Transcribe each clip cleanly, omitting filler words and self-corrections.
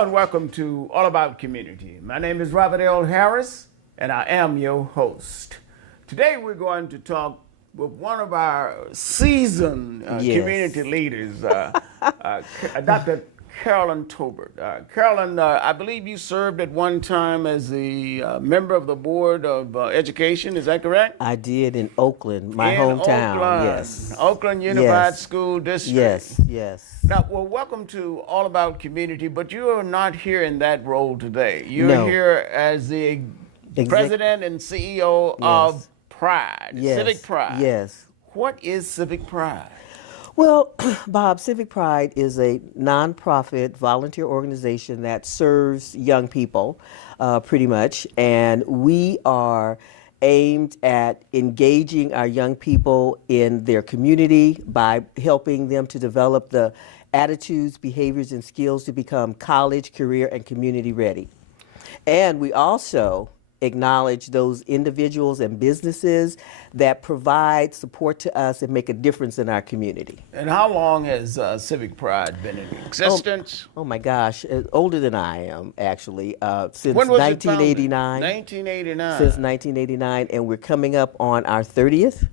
Hello and welcome to All About Community. My name is Robert L. Harris and I am your host. Today we're going to talk with one of our seasoned community leaders, Dr. Carolyn Tobert. Carolyn, I believe you served at one time as the member of the Board of Education, is that correct? I did in Oakland, my hometown. Oakland, yes. Oakland Unified School District. Yes, yes. Now, well, welcome to All About Community, but you are not here in that role today. You're here as the president and CEO of Pride, Civic Pride. Yes. What is Civic Pride? Well, Bob, Civic Pride is a nonprofit volunteer organization that serves young people, pretty much, and we are aimed at engaging our young people in their community by helping them to develop the attitudes, behaviors, and skills to become college, career, and community ready. And we also acknowledge those individuals and businesses that provide support to us and make a difference in our community. And how long has Civic Pride been in existence? Oh my gosh, older than I am, actually, since When was 1989. 1989. Since 1989, and we're coming up on our 30th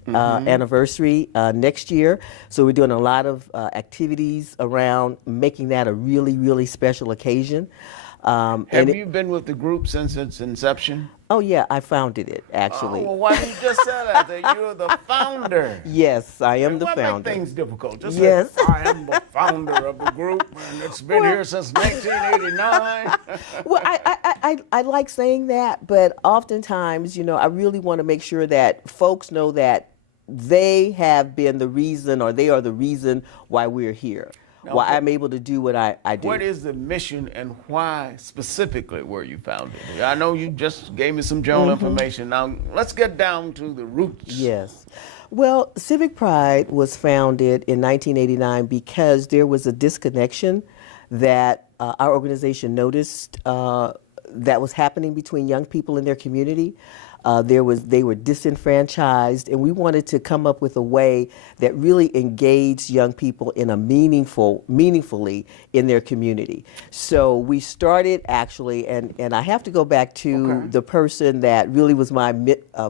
anniversary next year. So we're doing a lot of activities around making that a really, really special occasion. Have you been with the group since its inception? Oh yeah, I founded it, actually. Oh, well, why didn't you just say that you're the founder? Yes, I am the Why founder. make things difficult? Just Yes. say, I am the founder of the group, and it's been here since 1989. Well, I like saying that, but oftentimes, I really want to make sure that folks know that they have been the reason, or they are the reason why we're here. Why I'm able to do what I do. What is the mission and why specifically were you founded? I know you just gave me some general information. Now let's get down to the roots. Yes. Well, Civic Pride was founded in 1989 because there was a disconnection that our organization noticed that was happening between young people in their community. They were disenfranchised, and we wanted to come up with a way that really engaged young people in a meaningfully in their community. So we started actually, and I have to go back to the person that really was my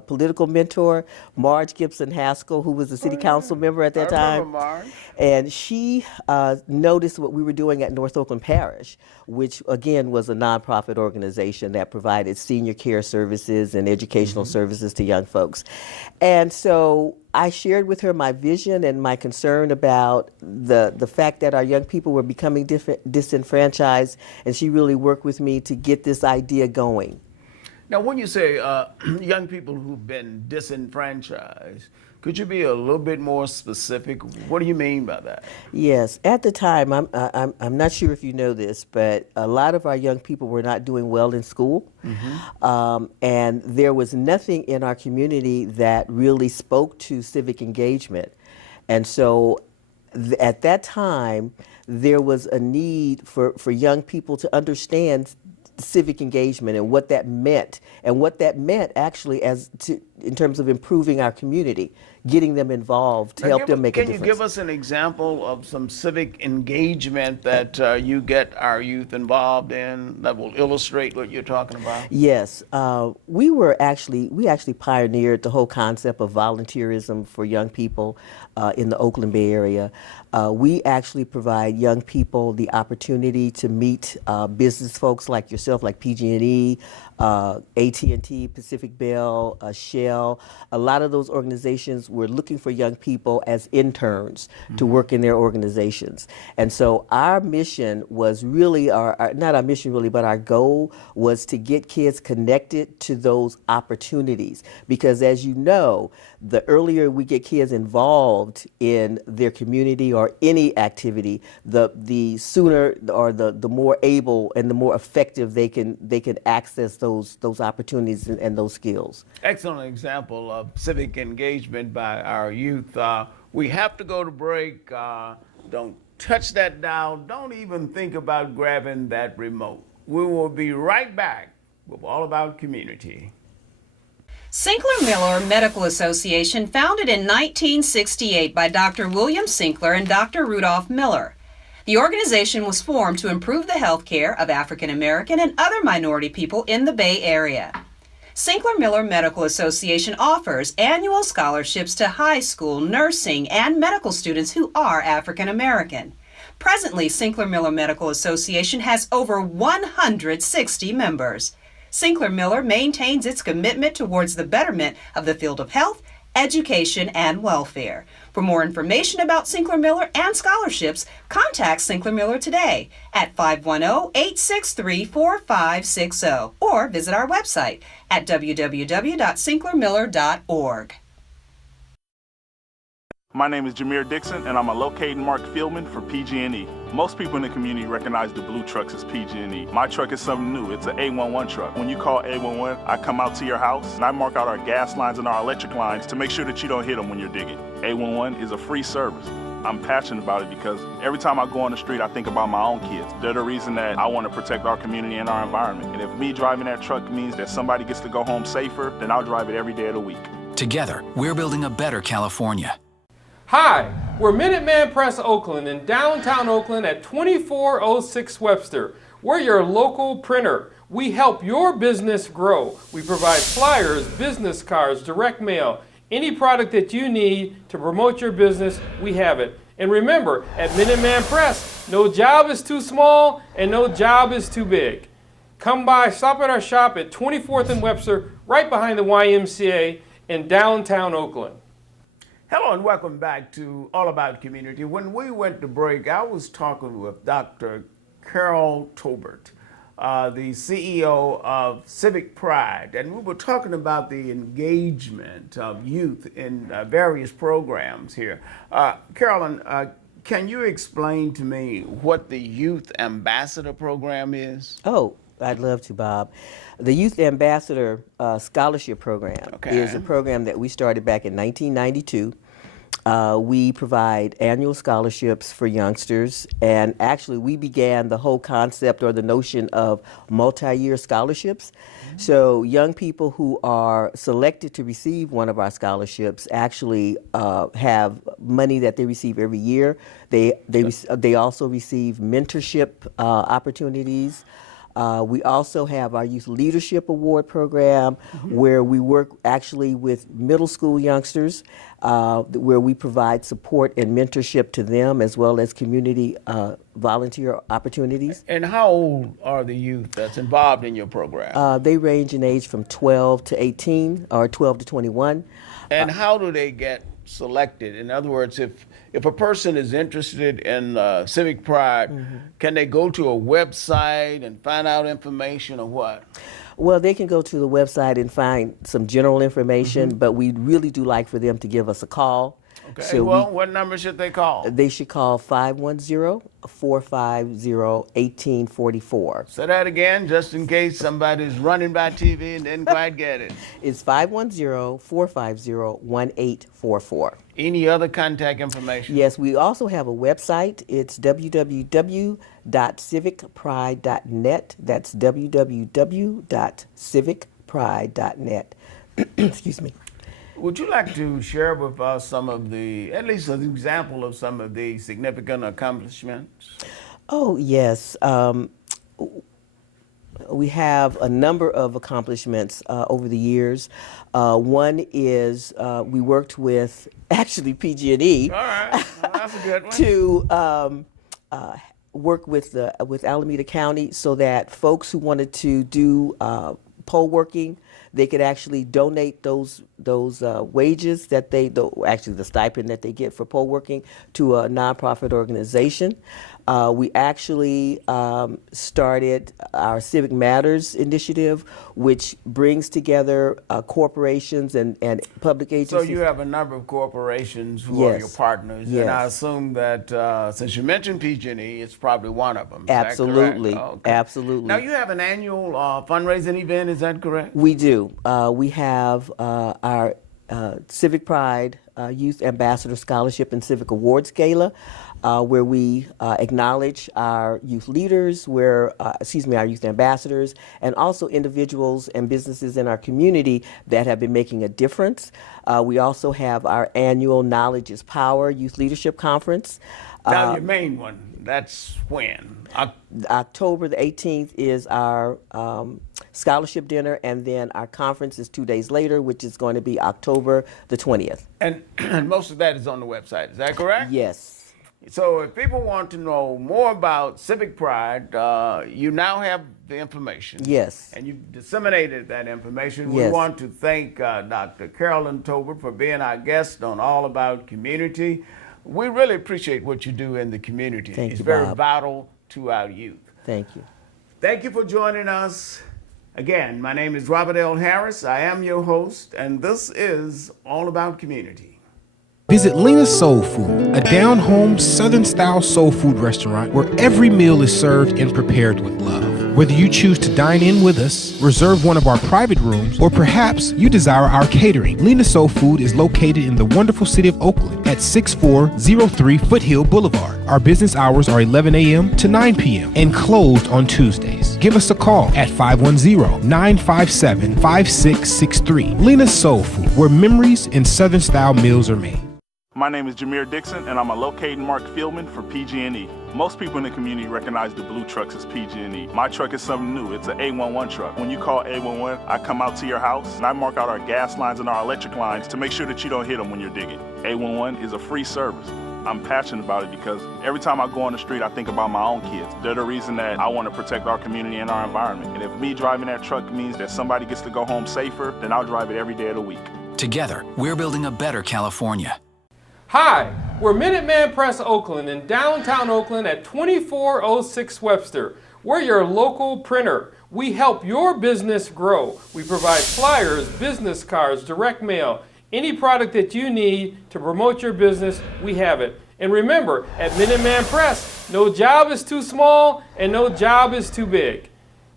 political mentor, Marge Gibson Haskell, who was a city council member at that time. Remember Marge. And she noticed what we were doing at North Oakland Parish, which again was a nonprofit organization that provided senior care services and educational services to young folks. And so I shared with her my vision and my concern about the fact that our young people were becoming disenfranchised, and she really worked with me to get this idea going. Now, when you say young people who've been disenfranchised, could you be a little bit more specific? What do you mean by that? Yes, at the time, I'm not sure if you know this, but a lot of our young people were not doing well in school, and there was nothing in our community that really spoke to civic engagement, and so at that time, there was a need for young people to understand civic engagement and what that meant, actually in terms of improving our community, getting them involved to help them make a difference. Can you give us an example of some civic engagement that you get our youth involved in that will illustrate what you're talking about? Yes, we actually pioneered the whole concept of volunteerism for young people in the Oakland Bay Area. We actually provide young people the opportunity to meet business folks like yourself, like PG&E, AT&T, Pacific Bell, Shell. A lot of those organizations were looking for young people as interns to work in their organizations. And so our mission was really, not our mission really, but our goal was to get kids connected to those opportunities. Because as you know, the earlier we get kids involved in their community or any activity, the sooner or the more able and the more effective they can access those opportunities and those skills. Excellent example of civic engagement by our youth. We have to go to break. Don't touch that dial. Don't even think about grabbing that remote. We will be right back with All About Community. Sinkler Miller Medical Association, founded in 1968 by Dr. William Sinkler and Dr. Rudolph Miller. The organization was formed to improve the health care of African American and other minority people in the Bay Area. Sinclair Miller Medical Association offers annual scholarships to high school, nursing, and medical students who are African American. Presently, Sinclair Miller Medical Association has over 160 members. Sinclair Miller maintains its commitment towards the betterment of the field of health, education, and welfare. For more information about Sinclair Miller and scholarships, contact Sinclair Miller today at 510-863-4560 or visit our website at www.sinclairmiller.org. My name is Jameer Dixon, and I'm a locating Mark Fieldman for PG&E. Most people in the community recognize the blue trucks as PG&E. My truck is something new. It's an 811 truck. When you call 811, I come out to your house, and I mark out our gas lines and our electric lines to make sure that you don't hit them when you're digging. 811 is a free service. I'm passionate about it because every time I go on the street, I think about my own kids. They're the reason that I want to protect our community and our environment. And if me driving that truck means that somebody gets to go home safer, then I'll drive it every day of the week. Together, we're building a better California. Hi, we're Minuteman Press Oakland in downtown Oakland at 2406 Webster. We're your local printer. We help your business grow. We provide flyers, business cards, direct mail, any product that you need to promote your business, we have it. And remember, at Minuteman Press, no job is too small and no job is too big. Come by, stop at our shop at 24th and Webster, right behind the YMCA in downtown Oakland. Hello and welcome back to All About Community. When we went to break, I was talking with Dr. Carol Tobert, the CEO of Civic Pride, and we were talking about the engagement of youth in various programs here. Carolyn, can you explain to me what the Youth Ambassador Program is? Oh, I'd love to, Bob. The Youth Ambassador Scholarship Program is a program that we started back in 1992. We provide annual scholarships for youngsters, and actually we began the whole concept or the notion of multi-year scholarships. So young people who are selected to receive one of our scholarships actually have money that they receive every year. They also receive mentorship opportunities. We also have our Youth Leadership Award program where we work actually with middle school youngsters, where we provide support and mentorship to them as well as community volunteer opportunities. And how old are the youth that's involved in your program? They range in age from 12 to 18 or 12 to 21. And how do they get selected? In other words, if a person is interested in Civic Pride, can they go to a website and find out information or what? Well, they can go to the website and find some general information, but we really do like for them to give us a call. Okay, So well, what number should they call? they should call 510-450-1844. Say that again, just in case somebody's running by TV and didn't quite get it. It's 510-450-1844. Any other contact information? Yes, we also have a website. It's www.civicpride.net. That's www.civicpride.net. Excuse me. Would you like to share with us some of the, at least an example of some of the significant accomplishments? Oh, yes. We have a number of accomplishments over the years. One is we worked with actually PG&E. All right, well, that's a good one. To work with Alameda County so that folks who wanted to do poll working, they could actually donate those wages that actually the stipend that they get for poll working to a nonprofit organization. We actually started our Civic Matters initiative, which brings together corporations and public agencies. So you have a number of corporations who are your partners, and I assume that since you mentioned PG&E, it's probably one of them. Is Absolutely, that correct? Okay. Absolutely. Now you have an annual fundraising event, is that correct? We do. We have our Civic Pride Youth Ambassador Scholarship and Civic Awards Gala, where we acknowledge our youth leaders, our youth ambassadors, and also individuals and businesses in our community that have been making a difference. We also have our annual Knowledge is Power Youth Leadership Conference. Now, your main one, that's when? October the 18th is our scholarship dinner, and then our conference is 2 days later, which is going to be October the 20th. And most of that is on the website, is that correct? Yes. So if people want to know more about Civic Pride, you now have the information. Yes. And you've disseminated that information. Yes. We want to thank Dr. Carolyn Tobert for being our guest on All About Community. We really appreciate what you do in the community. Thank it's you, very Bob. vital to our youth. Thank you. Thank you for joining us. Again, my name is Robert L. Harris. I am your host, and this is All About Community. Visit Lena's Soul Food, a down-home, Southern-style soul food restaurant where every meal is served and prepared with love. Whether you choose to dine in with us, reserve one of our private rooms, or perhaps you desire our catering, Lena's Soul Food is located in the wonderful city of Oakland at 6403 Foothill Boulevard. Our business hours are 11 a.m. to 9 p.m. and closed on Tuesdays. Give us a call at 510-957-5663. Lena's Soul Food, where memories and Southern-style meals are made. My name is Jameer Dixon, and I'm a locating Mark Fieldman for PG&E. Most people in the community recognize the blue trucks as PG&E. My truck is something new. It's an A11 truck. When you call A11, I come out to your house, and I mark out our gas lines and our electric lines to make sure that you don't hit them when you're digging. A11 is a free service. I'm passionate about it because every time I go on the street, I think about my own kids. They're the reason that I want to protect our community and our environment. And if me driving that truck means that somebody gets to go home safer, then I'll drive it every day of the week. Together, we're building a better California. Hi, we're Minuteman Press Oakland in downtown Oakland at 2406 Webster. We're your local printer. We help your business grow. We provide flyers, business cards, direct mail, any product that you need to promote your business, we have it. And remember, at Minuteman Press, no job is too small and no job is too big.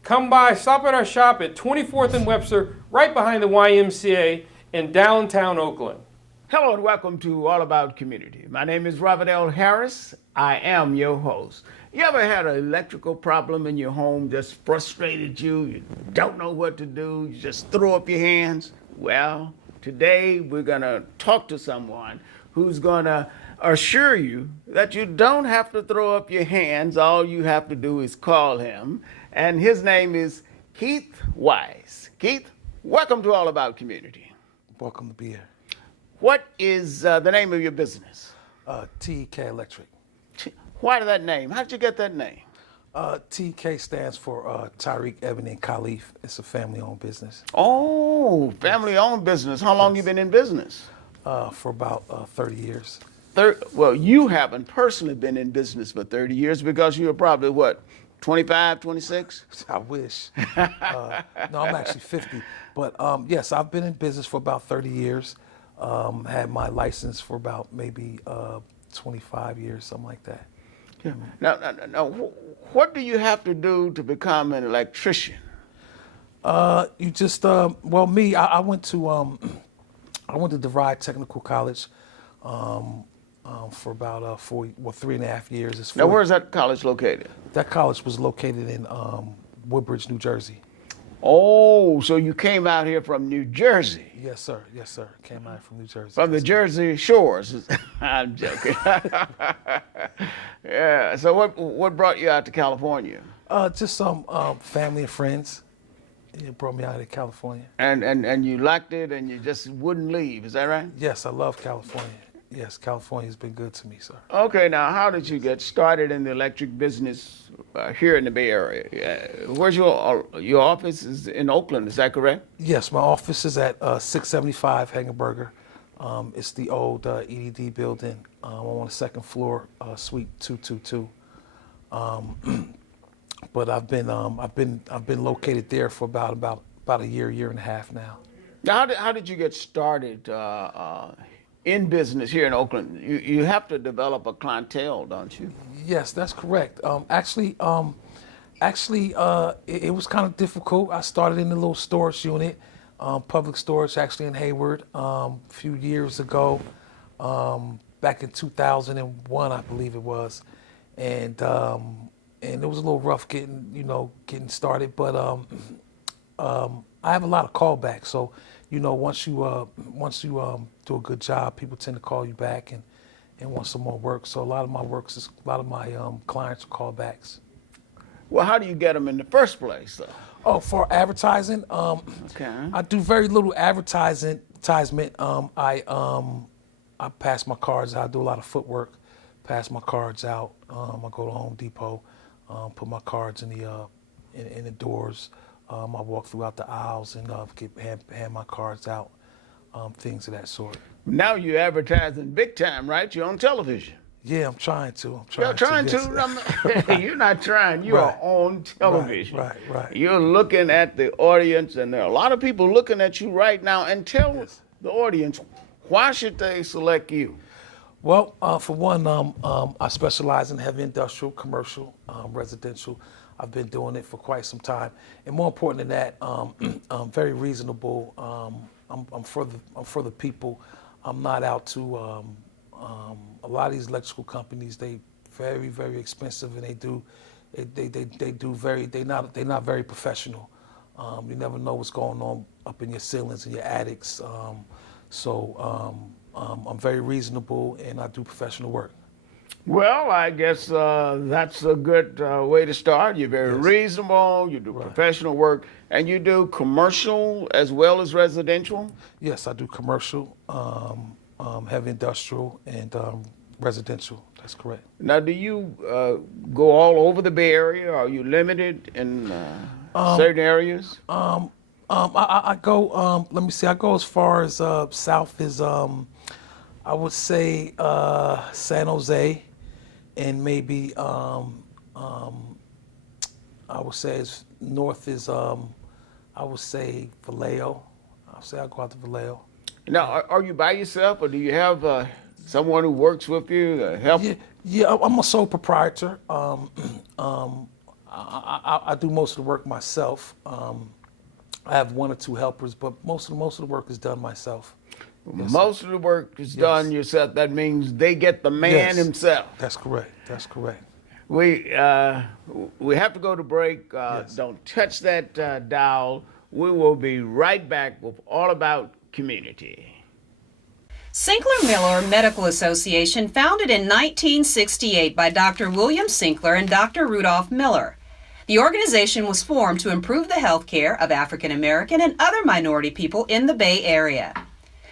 Come by, stop at our shop at 24th and Webster, right behind the YMCA in downtown Oakland. Hello and welcome to All About Community. My name is Robert L. Harris. I am your host. You ever had an electrical problem in your home, just frustrated you? You don't know what to do, you just throw up your hands? Well, today we're going to talk to someone who's going to assure you that you don't have to throw up your hands. All you have to do is call him. And his name is Keith Wise. Keith, welcome to All About Community. Welcome to be here. What is the name of your business? TK Electric. Why did that name? How did you get that name? TK stands for Tariq, Ebony, and Khalif. It's a family-owned business. Oh, family-owned business. How long you been in business? For about 30 years. Well, you haven't personally been in business for 30 years because you're probably, what, 25, 26? I wish. No, I'm actually 50. But yes, I've been in business for about 30 years. Had my license for about maybe 25 years, something like that. Yeah. Now, what do you have to do to become an electrician? You just well, me, I went to DeVry Technical College for about 3.5 years. Now, where's that college located? That college was located in Woodbridge, New Jersey. Oh, so you came out here from New Jersey? Yes, sir. Yes, sir. Came out from New Jersey. From the Jersey Shores? I'm joking. Yeah. So what brought you out to California? Just some family and friends. It brought me out to California. And you liked it, and you just wouldn't leave. Is that right? Yes, I love California. Yes, California's been good to me, sir. Okay, now how did you get started in the electric business here in the Bay Area? Where's your office? Is in Oakland, is that correct? Yes, my office is at 675 Hagenberger. It's the old EDD building. I'm on the second floor, suite 222. But I've been located there for about a year and a half now. Now, how did you get started in business here in Oakland? You have to develop a clientele, don't you? Yes, that's correct. Actually, it was kind of difficult. I started in the little storage unit, public storage, actually in Hayward, a few years ago. back in 2001, I believe it was, and it was a little rough getting started, but I have a lot of callbacks. So, once you do a good job, people tend to call you back and want some more work. So a lot of my clients are callbacks. Well, how do you get them in the first place, though? Oh, for advertising, Okay. I do very little advertisement. I pass my cards out. I do a lot of footwork. Pass my cards out. I go to Home Depot, put my cards in the doors. I walk throughout the aisles and hand my cards out. Things of that sort. Now you're advertising big time, right? You're on television. Yeah, I'm trying to. You're trying yes. to? You're not trying. You are on television. Right. You're looking at the audience, and there are a lot of people looking at you right now. And tell the audience, why should they select you? Well, for one, I specialize in heavy industrial, commercial, residential. I've been doing it for quite some time, and more important than that, I'm very reasonable. I'm for the people. I'm not out to. A lot of these electrical companies, they very, very expensive, and they're not very professional. You never know what's going on up in your ceilings and your attics. So I'm very reasonable, and I do professional work. Well, I guess that's a good way to start. You're very reasonable, you do professional work, and you do commercial as well as residential? Yes, I do commercial, heavy industrial, and residential. That's correct. Now, do you go all over the Bay Area? Are you limited in certain areas? I go, let me see, I go as far as south as, I would say, San Jose, and maybe, I would say as north as, I would say Vallejo. I'll say I go out to Vallejo. Now, are you by yourself, or do you have someone who works with you to help? Yeah, I'm a sole proprietor. I do most of the work myself. I have one or two helpers, but most of the work is done myself. Yes, most of the work is done yourself. That means they get the man himself. That's correct. That's correct. We have to go to break. Don't touch that dial. We will be right back with All About Community. Sinclair Miller Medical Association, founded in 1968 by Dr. William Sinclair and Dr. Rudolph Miller. The organization was formed to improve the health care of African American and other minority people in the Bay Area.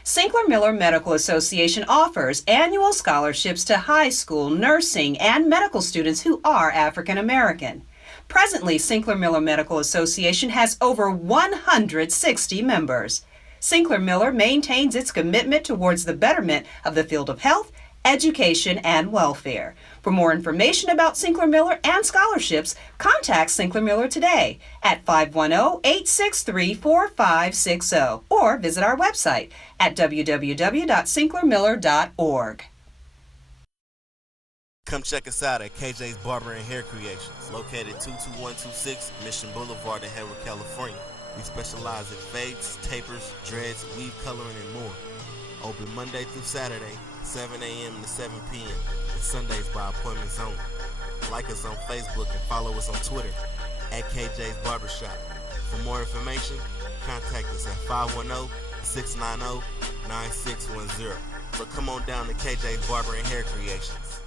Sinclair Miller Medical Association offers annual scholarships to high school, nursing, and medical students who are African American. Presently, Sinclair Miller Medical Association has over 160 members. Sinclair Miller maintains its commitment towards the betterment of the field of health, education, and welfare. For more information about Sinclair Miller and scholarships, contact Sinclair Miller today at 510-863-4560 or visit our website at www.sinclairmiller.org. Come check us out at KJ's Barber and Hair Creations, located 22126 Mission Boulevard in Hayward, California. We specialize in fades, tapers, dreads, weave coloring, and more. Open Monday through Saturday, 7 a.m. to 7 p.m. and Sundays by appointments only. Like us on Facebook and follow us on Twitter at KJ's Barbershop. For more information, contact us at 510-690-9610. So come on down to KJ's Barber and Hair Creations.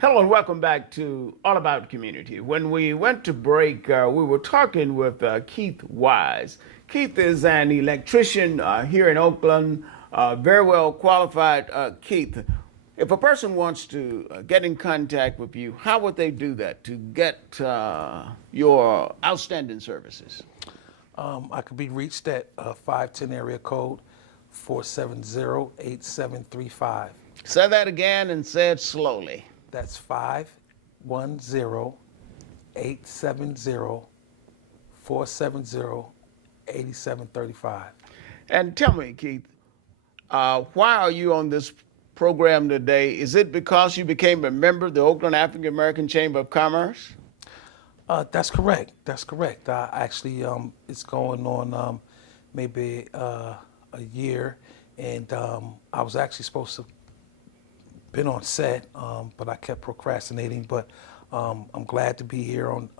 Hello and welcome back to All About Community. When we went to break, we were talking with Keith Wise. Keith is an electrician here in Oakland, very well qualified. Keith, if a person wants to get in contact with you, how would they do that to get your outstanding services? I could be reached at 510 area code 470-8735. Say that again and say it slowly. That's 510-870-470-8735. And tell me, Keith, why are you on this program today? Is it because you became a member of the Oakland African American Chamber of Commerce? That's correct. That's correct. Actually, it's going on maybe a year, and I was actually supposed to been on set, but I kept procrastinating. But I'm glad to be here on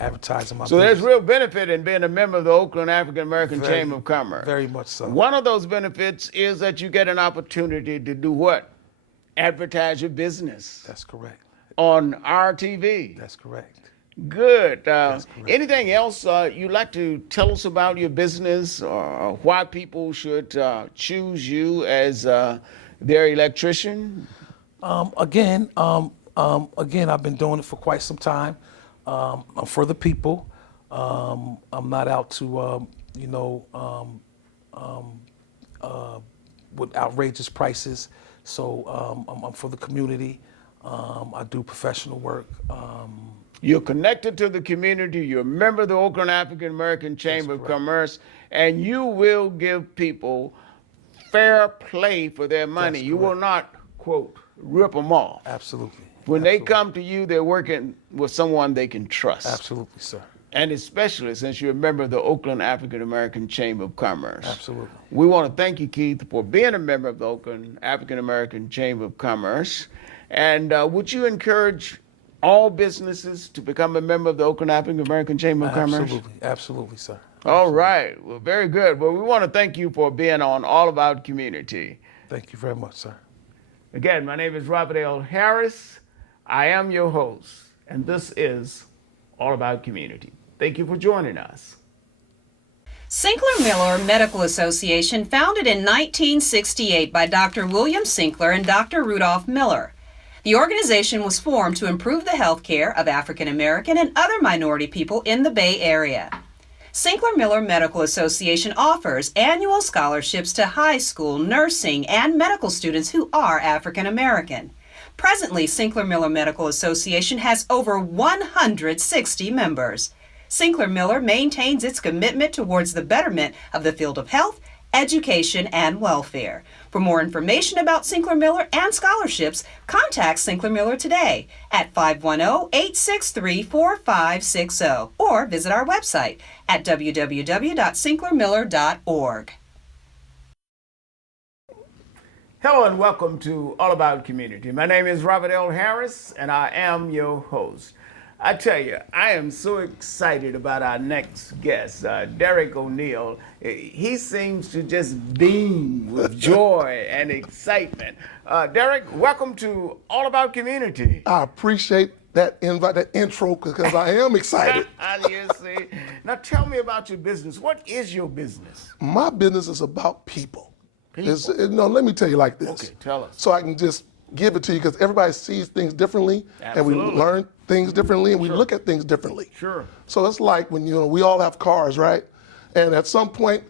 advertising my So business. there's real benefit in being a member of the Oakland African American Chamber of Commerce. Very much so. One of those benefits is that you get an opportunity to do what? Advertise your business. That's correct. On RTV. That's correct. Good. That's correct. Anything else you'd like to tell us about your business, or why people should choose you as their electrician? Again, I've been doing it for quite some time. I'm for the people. I'm not out to, with outrageous prices. So I'm for the community. I do professional work. You're connected to the community. You're a member of the Oakland African American Chamber of Commerce, and you will give people fair play for their money. You will not, quote, rip them off. Absolutely. When they come to you, they're working with someone they can trust. Absolutely, sir. And especially since you're a member of the Oakland African American Chamber of Commerce. Absolutely. We want to thank you, Keith, for being a member of the Oakland African American Chamber of Commerce. And would you encourage all businesses to become a member of the Oakland African American Chamber of Commerce? Absolutely. Absolutely, sir. All right. Well, very good. Well, we want to thank you for being on All About Community. Thank you very much, sir. Again, my name is Robert L. Harris. I am your host, and this is All About Community. Thank you for joining us. Sinclair Miller Medical Association, founded in 1968 by Dr. William Sinclair and Dr. Rudolph Miller. The organization was formed to improve the health care of African American and other minority people in the Bay Area. Sinclair Miller Medical Association offers annual scholarships to high school, nursing, and medical students who are African American. Presently, Sinclair Miller Medical Association has over 160 members. Sinclair Miller maintains its commitment towards the betterment of the field of health, education, and welfare. For more information about Sinclair Miller and scholarships, contact Sinclair Miller today at 510-863-4560 or visit our website at www.sinclairmiller.org. Hello and welcome to All About Community. My name is Robert L. Harris, and I am your host. I tell you, I am so excited about our next guest, Derek O'Neill. He seems to just beam with joy and excitement. Derek, welcome to All About Community. I appreciate that invite, that intro, because I am excited. You see? Now tell me about your business. What is your business? My business is about people. Let me tell you like this. Okay, tell us. So I can just give it to you, because everybody sees things differently. Absolutely. And we learn things differently, and we look at things differently. Sure. So it's like when we all have cars, right? And at some point,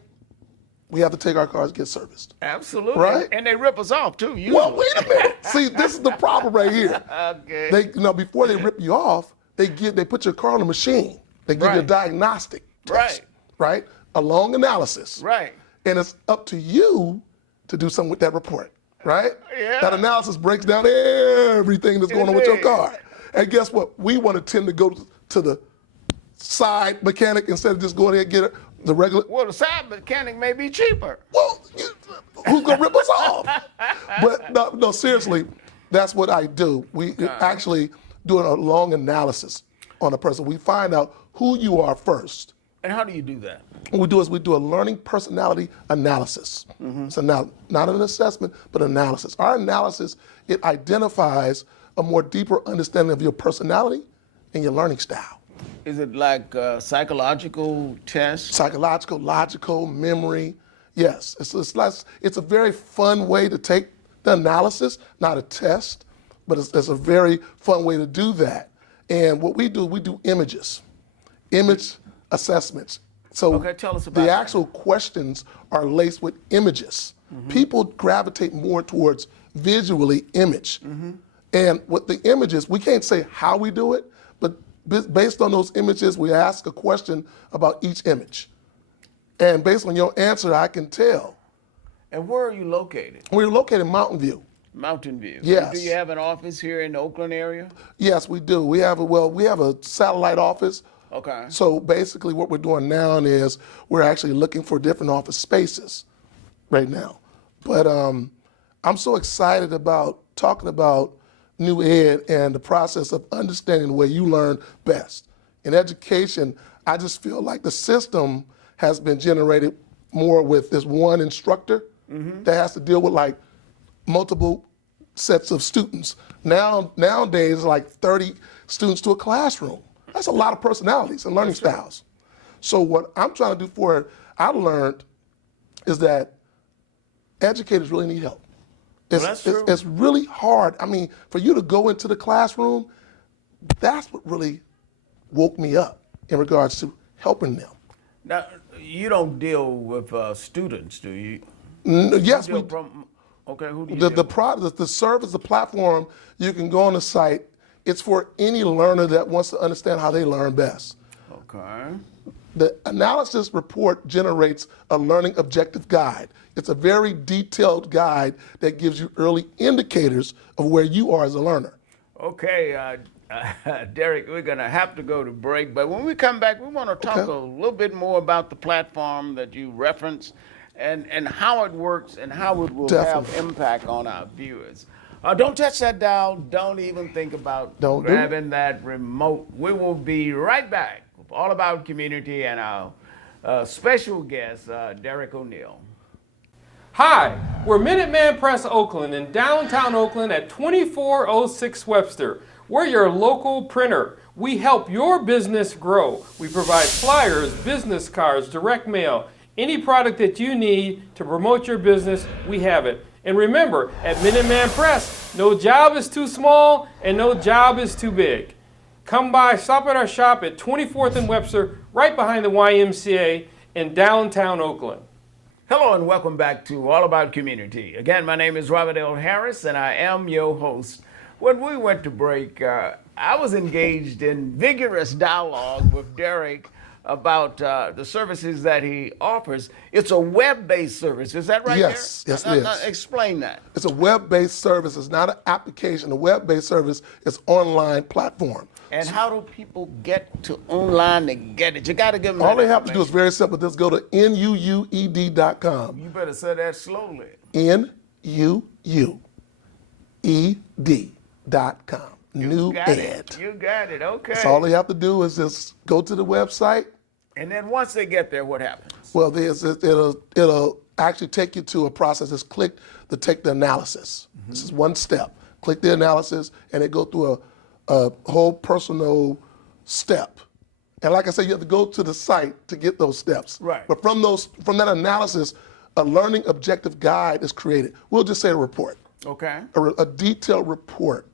we have to take our cars to get serviced. Absolutely. Right? And they rip us off too. Usually. Well, wait a minute. See, this is the problem right here. Okay. Before they rip you off, they put your car on a machine. They give you a diagnostic test, right? A long analysis. Right. And it's up to you to do something with that report, right? Yeah. That analysis breaks down everything that's going on with your car. And guess what? We want to tend to go to the side mechanic instead of just going ahead and get the regular. Well, the side mechanic may be cheaper. Well, who's going to rip us off? But no, seriously, that's what I do. We actually do a long analysis on a person. We find out who you are first. And how do you do that? What we do is we do a learning personality analysis. So now, not an assessment, but analysis. Our analysis, it identifies a more deeper understanding of your personality and your learning style. Is it like psychological tests? Psychological, logical, memory. Yes, it's a very fun way to take the analysis, not a test, but it's a very fun way to do that. And what we do images, image assessments. So okay, tell us about the that. actual questions are laced with images. People gravitate more towards visually image. And with the images, we can't say how we do it, but based on those images, we ask a question about each image. And based on your answer, I can tell. And where are you located? We're located in Mountain View. Mountain View. Yes. Do you have an office here in the Oakland area? Yes, we do. We have a satellite office. Okay. So basically what we're doing now is we're actually looking for different office spaces right now. But I'm so excited about talking about New Ed and the process of understanding the way you learn best. In education, I just feel like the system has been generated more with this one instructor that has to deal with like multiple sets of students. Nowadays, like 30 students to a classroom. That's a lot of personalities and learning styles. So what I'm trying to do I learned is that educators really need help. It's really hard. I mean, for you to go into the classroom, that's what really woke me up in regards to helping them. Now, you don't deal with students, do you? Yes, we. Okay, who do you The product, the service, the platform, you can go on the site. It's for any learner that wants to understand how they learn best. Okay. The analysis report generates a learning objective guide. It's a very detailed guide that gives you early indicators of where you are as a learner. Okay, Derek, we're going to have to go to break, but when we come back, we want to talk a little bit more about the platform that you referenced and how it works and how it will have impact on our viewers. Don't touch that dial. Don't even think about grabbing that remote. We will be right back with All About Community and our special guest, Derek O'Neill. Hi, we're Minuteman Press Oakland in downtown Oakland at 2406 Webster. We're your local printer. We help your business grow. We provide flyers, business cards, direct mail, any product that you need to promote your business, we have it. And remember, at Minuteman Press, no job is too small and no job is too big. Come by, stop at our shop at 24th and Webster, right behind the YMCA in downtown Oakland. Hello and welcome back to All About Community. Again, my name is Robert L. Harris and I am your host. When we went to break, I was engaged in vigorous dialogue with Derek about the services that he offers. It's a web-based service, is that right? Yes, Derek? yes it is. Explain that. It's a web-based service. It's not an application. A web-based service is online platform. And how do people get to online to get it? You got to give them all they have to do is very simple. Just go to nuued.com. You better say that slowly. nuued.com. New Ed. You got it. Okay. So all they have to do is just go to the website. And then once they get there, what happens? Well, it'll actually take you to a process. Just click to take the analysis. This is one step. Click the analysis, and it go through a whole personal step. And like I said, you have to go to the site to get those steps. Right. But from that analysis, a learning objective guide is created. We'll just say a report. Okay. A detailed report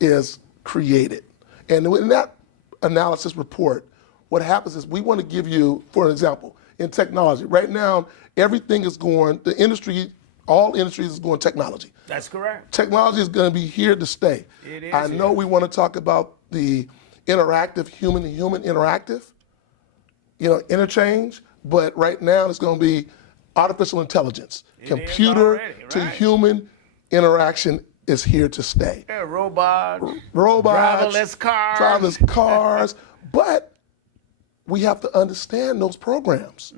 is created. And in that analysis report, what happens is we want to give you, for an example, in technology. Right now, everything is going, all industries is going technology. That's correct. Technology is going to be here to stay. It is. I know we want to talk about the interactive, human-to-human interactive, interchange, but right now it's going to be artificial intelligence. Computer-to-human interaction is here to stay. Yeah, robots, driverless cars, but we have to understand those programs.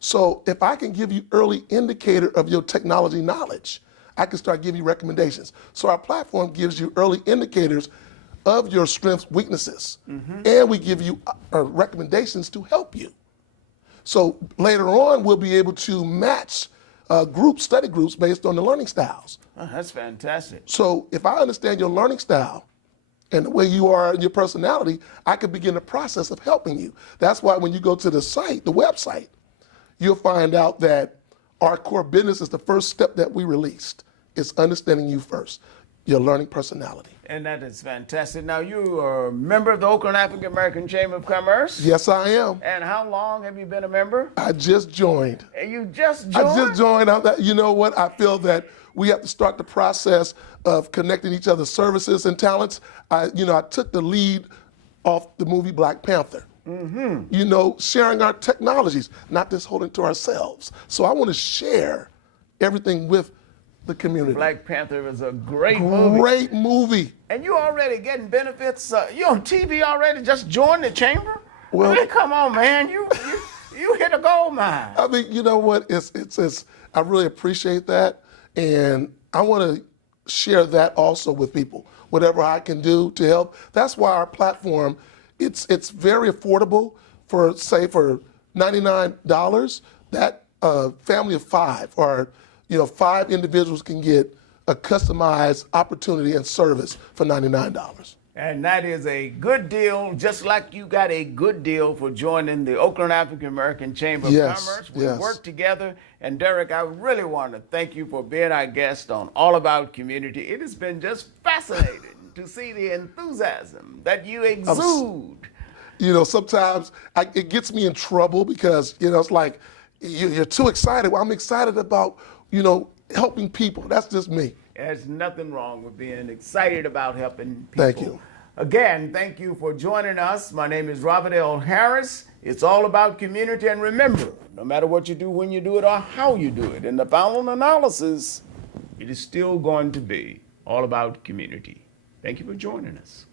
So if I can give you early indicator of your technology knowledge, I can start giving you recommendations. So our platform gives you early indicators of your strengths, weaknesses, and we give you recommendations to help you. So later on, we'll be able to match study groups based on the learning styles. Oh, that's fantastic. So if I understand your learning style and the way you are and your personality, I can begin the process of helping you. That's why when you go to the site, the website, you'll find out that our core business is the first step that we released. It's understanding you first, your learning personality. And that is fantastic. Now, you are a member of the Oakland African American Chamber of Commerce? Yes, I am. And how long have you been a member? I just joined. You just joined? I just joined. You know what? I feel that we have to start the process of connecting each other's services and talents. I took the lead off the movie Black Panther. Sharing our technologies, not just holding to ourselves. So I want to share everything with the community. Black Panther was a great movie. Great movie. And you already getting benefits. You on TV already? Just joined the chamber? Well, come on, man. You hit a gold mine. I mean, you know what? It's I really appreciate that. And I want to share that also with people, whatever I can do to help. That's why our platform, it's very affordable for, say, for $99, that family of 5 or 5 individuals can get a customized opportunity and service for $99. And that is a good deal, just like you got a good deal for joining the Oakland African American Chamber of Commerce. We work together. And Derek, I really want to thank you for being our guest on All About Community. It has been just fascinating to see the enthusiasm that you exude. Sometimes it gets me in trouble because, it's like you're too excited. Well, I'm excited about, helping people. That's just me. There's nothing wrong with being excited about helping people. Thank you. Again, thank you for joining us. My name is Robert L. Harris. It's all about community. And remember, no matter what you do, when you do it, or how you do it, in the final analysis, it is still going to be all about community. Thank you for joining us.